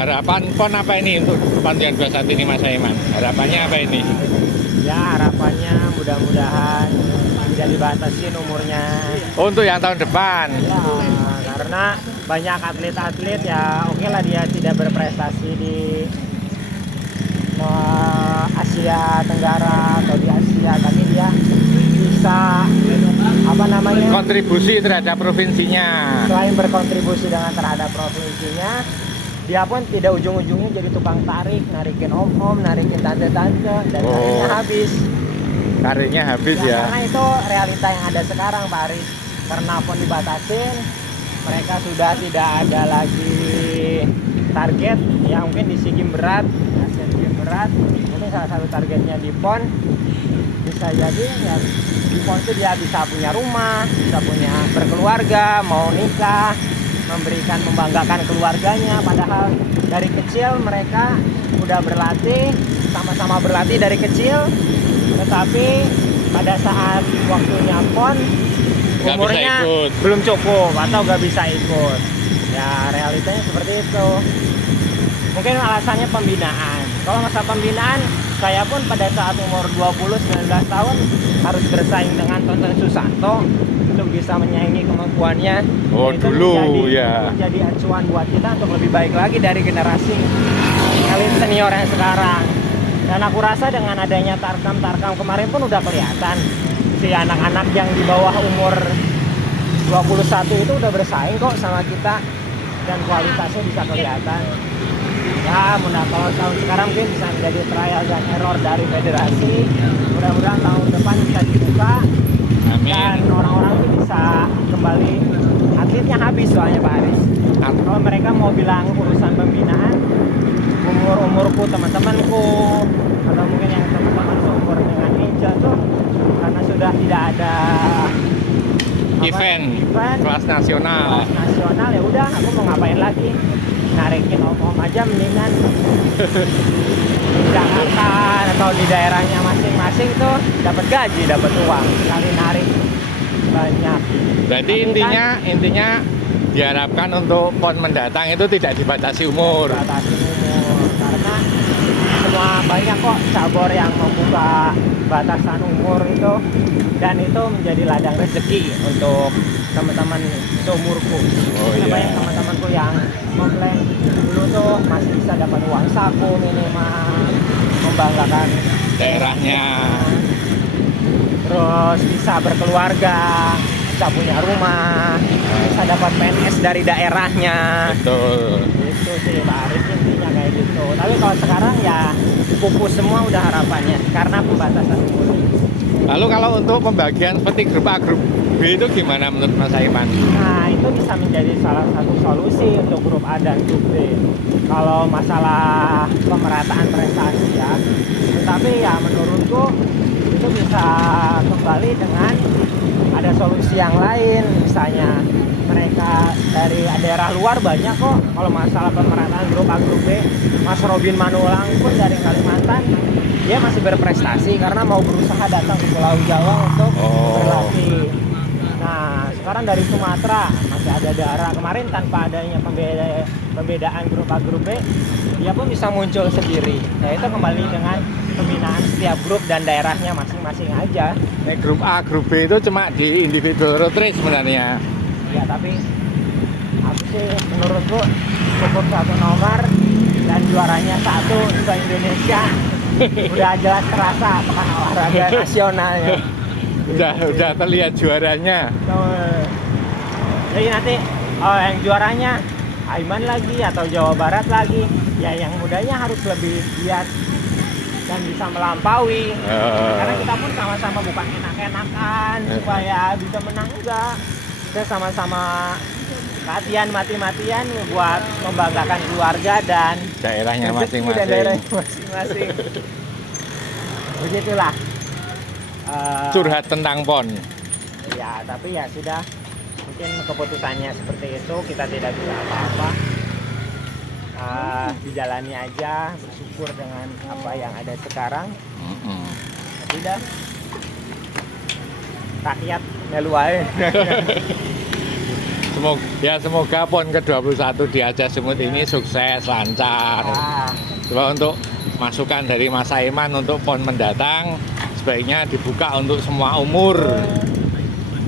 Harapan PON apa ini untuk Pontian 21 ini Mas Aiman? Harapannya apa ini? Ya harapannya mudah-mudahan tidak dibatasin umurnya. Oh, untuk yang tahun depan. Ya, karena banyak atlet-atlet ya oke lah dia tidak berprestasi di Asia Tenggara atau di Asia, tapi dia bisa apa namanya Kontribusi terhadap provinsinya. selain berkontribusi dengan terhadap provinsinya, dia pun tidak ujung-ujungnya jadi tukang tarik, narikin om-om, narikin tante-tante, dan karirnya habis. Karirnya habis ya. Karena itu realita yang ada sekarang, Pak Aris. Karena pun dibatasin, mereka sudah tidak ada lagi target. Ya mungkin di SEA Games berat, Asian Games berat. Mungkin salah satu targetnya di PON. Bisa jadi ya di PON itu dia bisa punya rumah, bisa punya berkeluarga, mau nikah, membanggakan keluarganya. Padahal dari kecil mereka udah berlatih, sama-sama berlatih dari kecil. Tetapi pada saat waktunya PON umurnya belum cukup atau nggak bisa ikut. Ya realitanya seperti itu. Mungkin alasannya pembinaan. Kalau masa pembinaan, saya pun pada saat umur 20-19 tahun harus bersaing dengan Tonton Susanto untuk bisa menyaingi kemampuannya. Oh itu dulu ya. menjadi acuan buat kita untuk lebih baik lagi dari generasi elit senior yang sekarang. Dan aku rasa dengan adanya Tarkam kemarin pun udah kelihatan si anak-anak yang di bawah umur 21 itu udah bersaing kok sama kita dan kualitasnya bisa kelihatan. Ya kalau tahun sekarang mungkin bisa menjadi trial dan error dari federasi. Mudah-mudahan tahun depan bisa dibuka. Amin. Dan orang-orang itu bisa kembali, atletnya habis soalnya Pak Aris. Kalau mereka mau bilang urusan pembinaan, umurku teman-temanku atau mungkin yang teman-teman seumur dengan Ninja tuh karena sudah tidak ada event kelas nasional ya udah aku mau ngapain lagi, narikin om-om aja mendingan di Jakarta atau di daerahnya masing-masing tuh dapat gaji, dapat uang kali narik banyak. Berarti intinya diharapkan untuk PON mendatang itu tidak dibatasi umur. Dibatasi umur karena semua banyak kok cabur yang membuka batasan umur itu, dan itu menjadi ladang rezeki untuk teman-teman seumurku. Banyak teman-temanku yang komplain dulu tuh masih bisa dapat uang saku minimal, membanggakan daerahnya, terus bisa berkeluarga, bisa punya rumah, bisa dapat PNS dari daerahnya. Betul. Itu sih Pak Aris, intinya kayak gitu. Tapi kalau sekarang ya pupus semua udah harapannya karena pembatasan umur. Lalu kalau untuk pembagian seperti grup A, grup B itu gimana menurut Mas Aiman? Nah itu bisa menjadi salah satu solusi untuk grup A dan grup B kalau masalah pemerataan prestasi ya. Tetapi ya menurutku itu bisa kembali dengan ada solusi yang lain. Misalnya mereka dari daerah luar banyak kok. Kalau masalah pemerataan grup A grup B, Mas Robin Manulang pun dari Kalimantan, dia masih berprestasi karena mau berusaha datang ke Pulau Jawa untuk berlatih. Nah sekarang dari Sumatera masih ada daerah, kemarin tanpa adanya pembedaan grup A grup B, dia pun bisa muncul sendiri. Nah itu kembali dengan pembinaan setiap grup dan daerahnya masing-masing aja. Grup A, grup B itu cuma di individual road race sebenarnya. Ya tapi aku sih menurutku cukup satu nomor dan juaranya satu untuk Indonesia. Udah jelas terasa pekan olahraga nasionalnya. Udah terlihat juaranya. Jadi nanti yang juaranya Aiman lagi atau Jawa Barat lagi, ya yang mudanya harus lebih giat dan bisa melampaui. Karena kita pun sama-sama bukan enak-enakan supaya bisa menang, enggak. Kita sama-sama latihan mati-matian buat membanggakan keluarga dan daerahnya masing-masing. Begitulah. Curhat tentang PON. Ya, tapi ya sudah. Mungkin keputusannya seperti itu, kita tidak bisa apa-apa. Dijalani aja, bersyukur dengan apa yang ada sekarang. Sudah. Rakyat melu ae. Semoga PON ke-21 di Aceh Sumut ini sukses, lancar. Ah, Coba untuk masukan dari Mas Aiman untuk PON mendatang sebaiknya dibuka untuk semua umur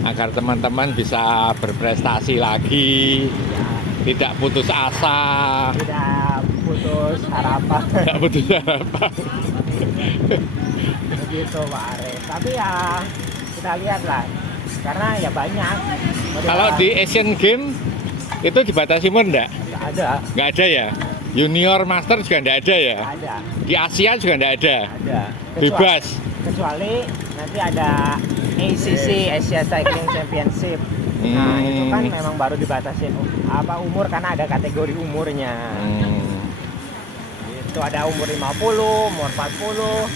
agar teman-teman bisa berprestasi lagi, tidak putus asa, tidak putus harapan. tidak putus harapan. Begitu Pak Aris. Tapi ya kita lihat lah, karena ya banyak. Kalau di Asian Games itu dibatasi umur enggak? Nggak ada, Nggak ada ya? Junior Master juga enggak ada ya? ada, Di Asia juga enggak ada? ada. Bebas? Kecuali nanti ada ACC, Asia Cycling Championship. Nah itu kan memang baru dibatasin umur karena ada kategori umurnya. Itu ada umur 50, umur 40.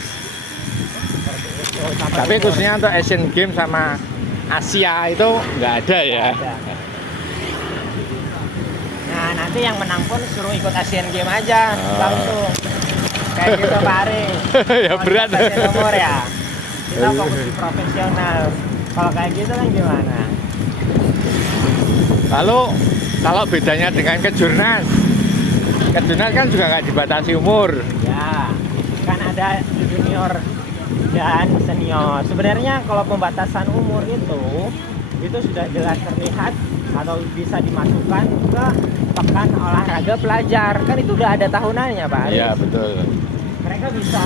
Seperti itu. Sampai Tapi umur khususnya untuk Asian Games sama Asia itu nggak ada ya? ada. Nah nanti yang menang pun suruh ikut Asian Games aja, langsung. Kayak gitu Pak Aris. Ya Kalau berat. dibatasin umur ya. Kita fokus di profesional. Kalau kayak gitu kan gimana? Lalu kalau bedanya dengan kejurnas kan juga nggak dibatasi umur. Ya, kan ada junior dan senior. Sebenarnya kalau pembatasan umur itu sudah jelas terlihat atau bisa dimasukkan ke pekan olahraga pelajar. Kan itu udah ada tahunannya, Pak Aris. Iya betul. Mereka bisa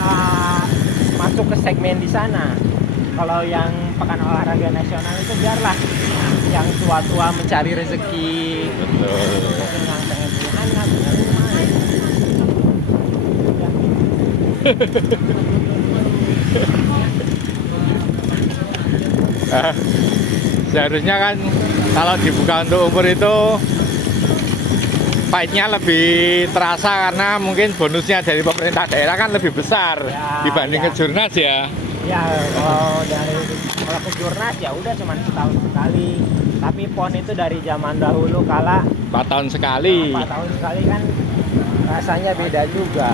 masuk ke segmen di sana. Kalau yang pekan olahraga nasional itu biarlah yang tua-tua mencari rezeki. Betul. Mungkin yang pengen punya anak, punya rumah. Udah. Ah, seharusnya kan kalau dibuka untuk umur itu fight-nya lebih terasa karena mungkin bonusnya dari pemerintah daerah kan lebih besar Ya, dibanding ya. kejurnas ya. Ya kalau kejurnas ya udah cuma setahun sekali. Tapi PON itu dari zaman dahulu kala 4 tahun sekali. 4 tahun sekali kan rasanya beda juga.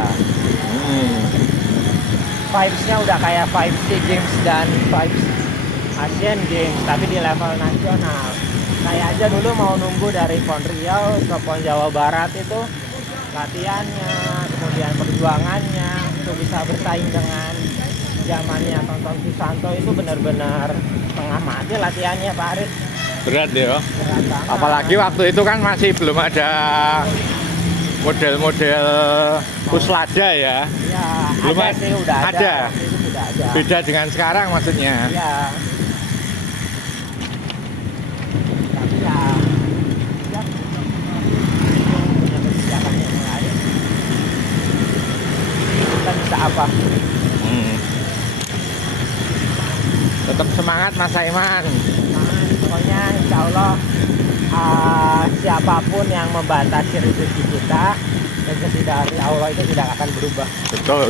Vibes-nya udah kayak vibes SEA Games dan vibes Asian Games tapi di level nasional. Saya aja dulu mau nunggu dari PON Riau ke PON Jawa Barat itu latihannya, kemudian perjuangannya untuk bisa bersaing dengan zamannya Tonton Susanto itu benar-benar setengah mati latihannya Pak Aris. Berat ya. Berat banget. Apalagi waktu itu kan masih belum ada model-model puslada ya. Ya, Belum ada sih, udah ada. ada. Waktu itu sudah ada. Beda dengan sekarang maksudnya. Ya. Tapi ya, ya punya kebijakan yang lain. Kita bisa apa? Tetap semangat Mas Aiman. Nah, pokoknya insya Allah siapapun yang membatasi rezeki kita, rezeki dari Allah itu tidak akan berubah. Betul.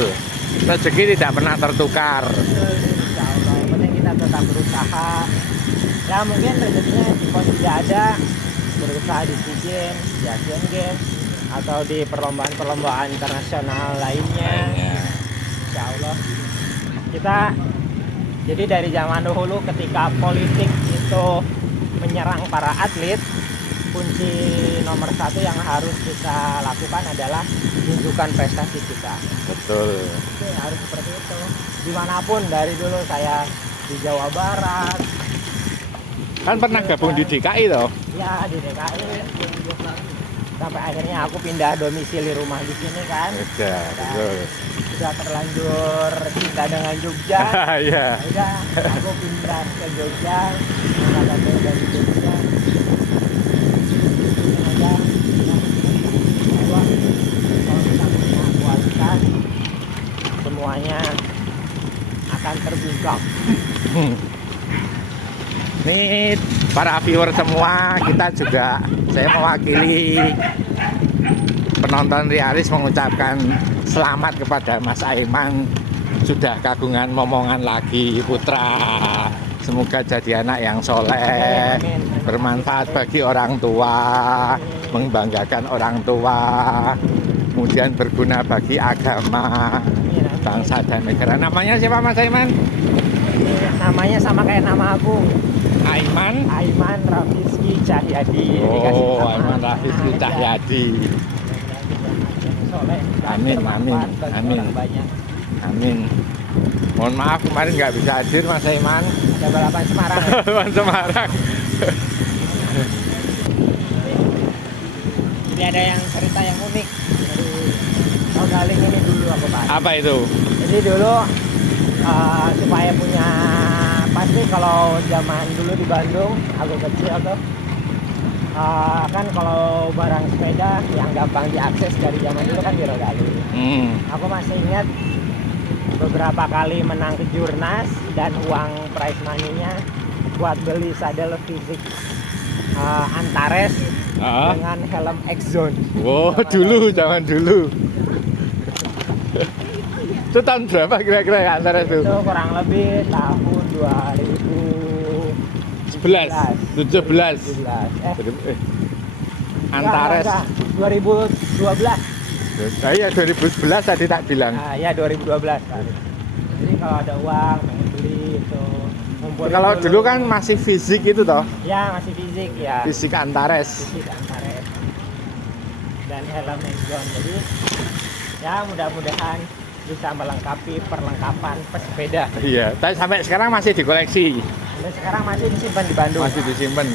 Rezeki tidak pernah tertukar. Insya Allah, yang penting kita tetap berusaha. Ya mungkin rezekinya di PON tidak ada, berusaha di SEA Games, di Asian Games, atau di perlombaan-perlombaan internasional lainnya. Insya Allah. Kita jadi dari zaman dahulu ketika politik itu menyerang para atlet, kunci nomor satu yang harus kita lakukan adalah tunjukkan prestasi kita. Betul. Itu harus seperti itu. Dimanapun dari dulu saya di Jawa Barat, Kan pernah gabung di DKI toh? ya di DKI, sampai akhirnya aku pindah domisili rumah di sini kan. Sudah, betul. Sudah terlanjur cinta dengan Jogja. Iya. Udah, aku pindah ke Jogja, angkatan dari Jogja. Semoga Allah kalau kita punya kualitas, semuanya akan terbuka. Nih para viewer semua, kita juga, saya mewakili penonton Riaris mengucapkan selamat kepada Mas Aiman, sudah kagungan momongan lagi putra. Semoga jadi anak yang soleh, Amin. bermanfaat bagi orang tua, membanggakan orang tua, kemudian berguna bagi agama, bangsa dan negara. Namanya siapa Mas Aiman? Namanya sama kayak nama aku, Aiman Rafizky Cahyadi. Dikasih Oh, nama. Aiman Rafizky Nah, Cahyadi. Soleh. Amin, amin, Bagi amin. orang banyak. Amin. Mohon maaf kemarin nggak bisa hadir Mas Aiman. Ada balapan Semarang. Ya? Balapan Semarang. Ini ada yang cerita yang unik dari Galing ini dulu aku bahas. Apa itu? Jadi dulu supaya punya, pasti kalau zaman dulu di Bandung aku kecil tuh kan kalau barang sepeda yang gampang diakses dari zaman dulu kan di Rogali. Aku masih ingat beberapa kali menang kejurnas dan uang prize money-nya buat beli sadel fisik Antares dengan helm X-Zone. Wow, dulu, zaman dulu. Itu tahun berapa kira-kira ya Antares itu? Itu kurang lebih tahun 17. Antares. 2012. Nah, iya 2011 tadi tak bilang. Ya 2012 kan. Jadi kalau ada uang pengen beli itu ngumpulin Kalau dulu kan masih fisik itu toh, ya masih fisik ya. fisik Antares. Fisik Antares. Dan helm X-Zone. Jadi ya mudah-mudahan bisa melengkapi perlengkapan pesepeda. Iya, tapi sampai sekarang masih dikoleksi. Dan sekarang masih disimpan di Bandung. Masih disimpan.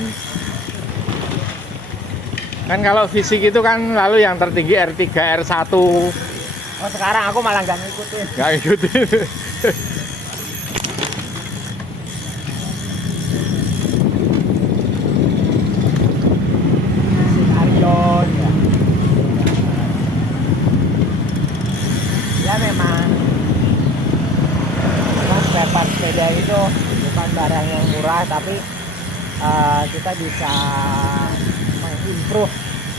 Kan kalau fisik itu kan lalu yang tertinggi R3, R1. Oh sekarang aku malah nggak ngikutin. Nggak ikutin. Si Arion ya. Ya memang spare part sepeda itu bukan barang yang murah, tapi kita bisa mengimprove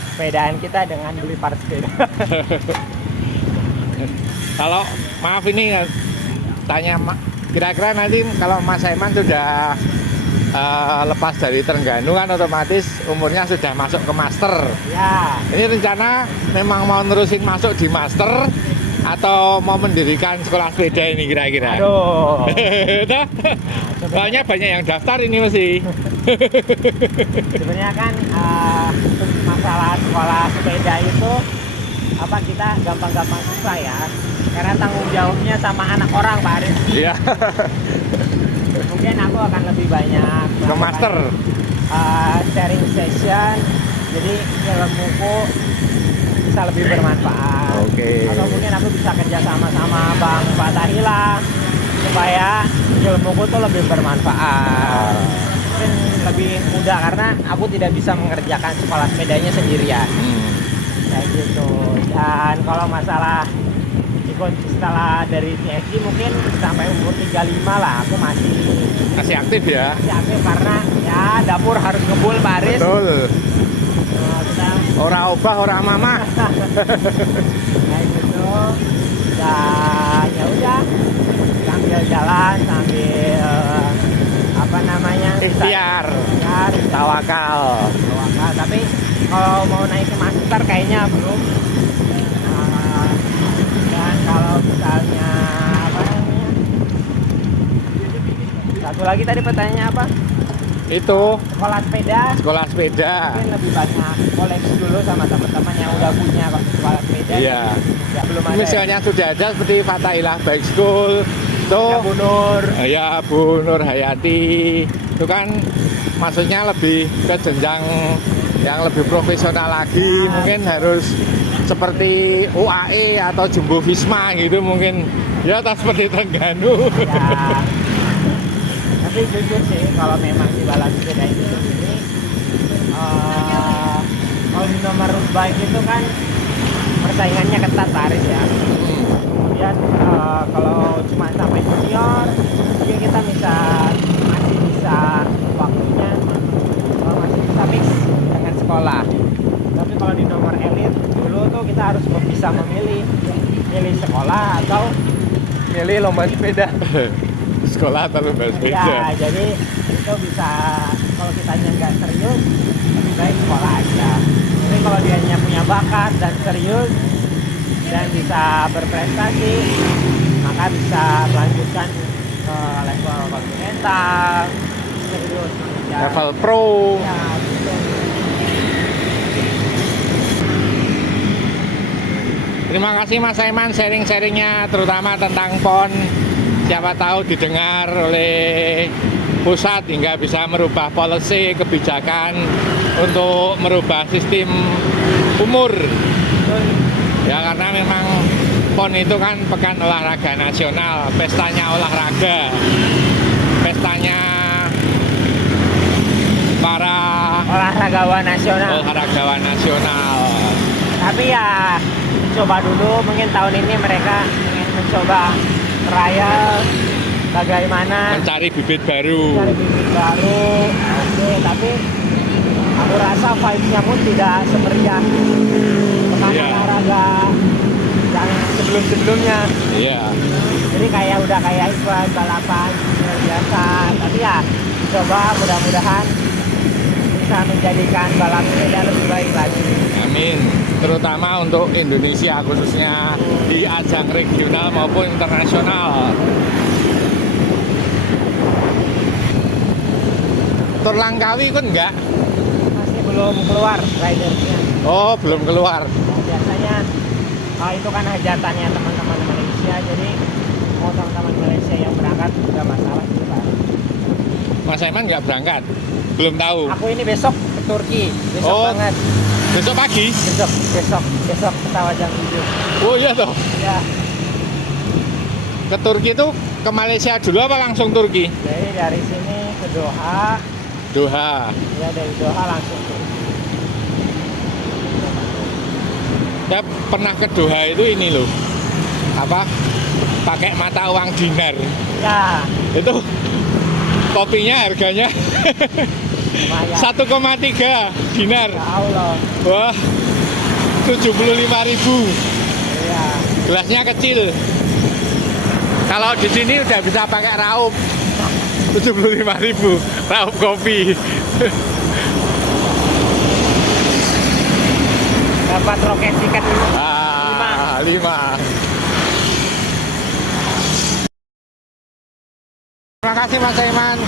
sepedaan kita dengan beli part sepeda. Kalau maaf ini tanya, kira-kira nanti kalau Mas Aiman sudah lepas dari Trengganu kan otomatis umurnya sudah masuk ke master. Ya, Ini rencana memang mau nerusin masuk di master atau mau mendirikan sekolah sepeda ini kira-kira? aduh. Soalnya banyak yang daftar ini mesti. Sebenarnya kan masalah sekolah sepeda itu apa kita gampang-gampang susah ya, karena tanggung jawabnya sama anak orang Pak Aris. Iya. Mungkin aku akan lebih banyak Ke master. sharing session, jadi ilmuku bisa lebih bermanfaat. Oke. Atau mungkin aku bisa kerja sama Bang Fatahila supaya ilmuku tuh lebih bermanfaat. Mungkin lebih mudah karena aku tidak bisa mengerjakan sekolah sepedanya sendirian. Kayak gitu. Dan kalau masalah ikut setelah dari CFD mungkin sampai umur 35 lah aku Masih aktif ya? masih aktif karena ya dapur harus ngebul Pak Aris. Betul. Kita Ora obah, ora mama. kayak gitu. Dan ya udah sambil jalan sambil apa namanya Ikhtiar. ikhtiar, Tawakal. tawakal. Tapi kalau mau naik ke master kayaknya belum. Dan kalau misalnya apa namanya, satu lagi tadi pertanyaannya apa? Itu Sekolah sepeda sekolah sepeda. mungkin lebih banyak koleksi dulu sama teman-teman yang udah punya sekolah sepeda. Iya. Ya belum ada. Misalnya sudah ada seperti Fatailah Bike School, itu Ya, Bu Nur. ya Bu Nur Hayati, itu kan maksudnya lebih ke jenjang yang lebih profesional lagi, mungkin harus seperti UAE atau Jumbo Visma gitu mungkin, ya atau seperti Trengganu. Ya. Tapi jujur sih kalau memang di balap sepeda itu sendiri kalau di nomor bike itu kan persaingannya ketat Pak Aris ya. Kemudian kalau cuma sampai junior mungkin kita masih bisa waktunya masih bisa mix dengan sekolah. Tapi kalau di nomor elit dulu tuh kita harus bisa memilih sekolah atau milih lomba sepeda. Sekolah atau lomba Ya, sepeda. jadi itu bisa kalau kitanya nggak serius, lebih baik sekolah aja. Tapi kalau dianya punya bakat dan serius dan bisa berprestasi, maka bisa melanjutkan ke level kontinental, serius mengejar. Level pro. Ya, betul. Terima kasih Mas Saiman sharing-sharingnya terutama tentang PON. Siapa tahu didengar oleh pusat hingga bisa merubah policy kebijakan untuk merubah sistem umur. Betul. Ya karena memang PON itu kan pekan olahraga nasional, pestanya olahraga, pestanya para Olahragawan nasional. olahragawan nasional. Tapi ya coba dulu, mungkin tahun ini mereka ingin mencoba trial bagaimana Mencari bibit baru. cari bibit baru. Oke, tapi aku rasa vibes-nya pun tidak semeriah pekan Iya. olahraga yang sebelum-sebelumnya. Iya. Jadi kayak udah kayak event balapan biasa. Tapi ya coba mudah-mudahan bisa menjadikan balap sepeda lebih baik lagi. Amin. Terutama untuk Indonesia khususnya di ajang regional maupun internasional. Tur Langkawi kan enggak? Masih belum keluar ridersnya. Oh, belum keluar. Biasanya itu kan hajatannya teman-teman Malaysia, jadi mau teman-teman Malaysia yang berangkat nggak masalah sih Pak. Mas Saiman nggak berangkat? Belum tahu. Aku ini besok ke Turki, besok Oh. banget. Besok pagi? Besok pesawat jam 7. Oh iya toh. Ya, Ke Turki itu ke Malaysia dulu apa langsung Turki? jadi dari sini ke Doha, Doha. ya dari Doha langsung Turki. Saya pernah ke Doha itu ini loh. Apa? Pakai mata uang dinar. Ya, Itu kopinya harganya lumayan. 1,3 dinar. Ya Allah. Wah, 75.000. Ya, Gelasnya kecil. Kalau di sini udah bisa pakai raup. 75.000 raup kopi. dapat roket tiket dulu. 5. Terima kasih Mas Saiman.